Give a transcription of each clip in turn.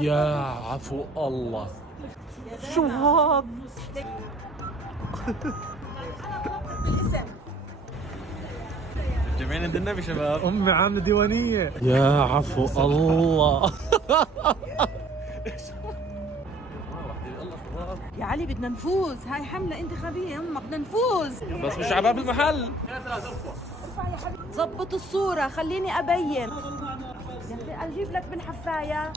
يا عفو الله، شو هاد؟ جمعين عند النبي شباب. امي عامله ديوانيه. يا عفو الله. يا علي بدنا نفوز، هاي حملة انتخابية يما بدنا نفوز. بس مش على باب المحل. ظبط الصورة خليني أبين. يا أخي أجيب لك من حفاية.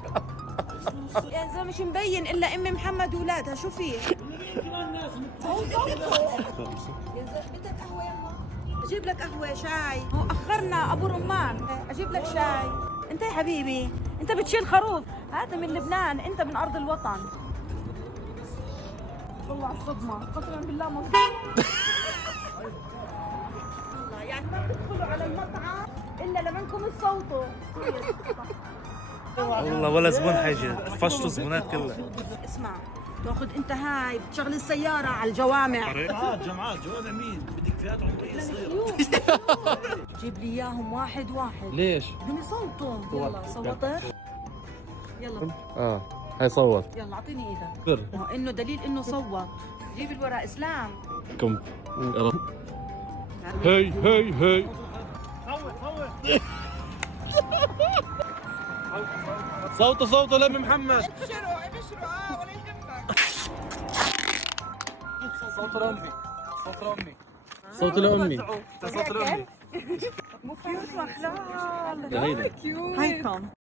يا زلمة مش مبين إلا أم محمد وولادها، شو فيه؟ هو صوته. يا زلمة بدك قهوة يما؟ أجيب لك قهوة شاي. هو أخرنا أبو رمان، أجيب لك شاي. أنت يا حبيبي أنت بتشيل خروف، هذا من لبنان، أنت من أرض الوطن. والله على الصدمة، قسما بالله مصدوم. والله يعني ما بتدخلوا على المطعم إلا لمنكم تصوتوا. والله ولا زبون حيجي، طفشتوا الزبونات كلها. اسمع، تاخذ انت هاي بتشغل السيارة على الجوامع. جماعات جوامع مين؟ بدك فئات عمرية صغيرة. جيب لي اياهم واحد واحد. ليش؟ بدهم يصوتوا. يلا صوتت؟ يلا هاي صوت. يلا اعطيني ايدك. ما هو انه دليل انه صوت. جيب الورق اسلام. كم هي هي هي. صوتوا صوتوا لأم محمد. ابشروا ابشروا ولا يهمك. صوت لأمي، صوت لأمي، صوت لأمي. صوت لأمي. مو كيوت مخلال. هيدا هيكم